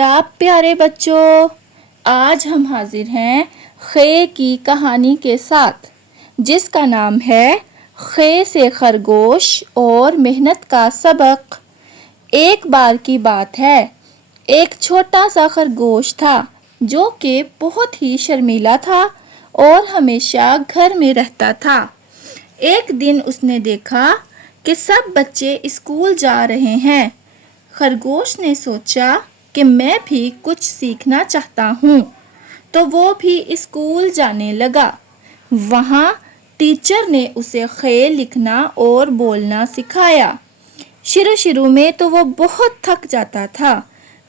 آداب پیارے بچوں، آج ہم حاضر ہیں خے کی کہانی کے ساتھ جس کا نام ہے خے سے خرگوش اور محنت کا سبق۔ ایک بار کی بات ہے، ایک چھوٹا سا خرگوش تھا جو کہ بہت ہی شرمیلا تھا اور ہمیشہ گھر میں رہتا تھا۔ ایک دن اس نے دیکھا کہ سب بچے اسکول جا رہے ہیں۔ خرگوش نے سوچا کہ میں بھی کچھ سیکھنا چاہتا ہوں، تو وہ بھی اسکول جانے لگا۔ وہاں ٹیچر نے اسے خے لکھنا اور بولنا سکھایا۔ شروع میں تو وہ بہت تھک جاتا تھا،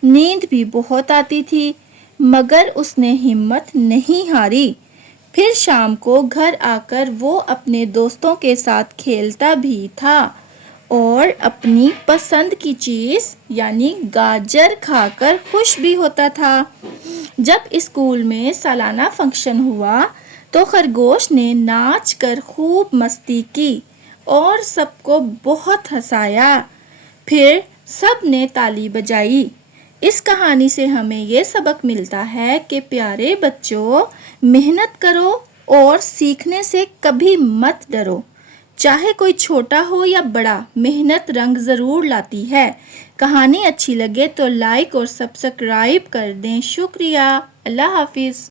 نیند بھی بہت آتی تھی، مگر اس نے ہمت نہیں ہاری۔ پھر شام کو گھر آ کر وہ اپنے دوستوں کے ساتھ کھیلتا بھی تھا اور اپنی پسند کی چیز یعنی گاجر کھا کر خوش بھی ہوتا تھا۔ جب اسکول میں سالانہ فنکشن ہوا تو خرگوش نے ناچ کر خوب مستی کی اور سب کو بہت ہنسایا۔ پھر سب نے تالی بجائی۔ اس کہانی سے ہمیں یہ سبق ملتا ہے کہ پیارے بچوں، محنت کرو اور سیکھنے سے کبھی مت ڈرو۔ چاہے کوئی چھوٹا ہو یا بڑا، محنت رنگ ضرور لاتی ہے۔ کہانی اچھی لگے تو لائک اور سبسکرائب کر دیں۔ شکریہ۔ اللہ حافظ۔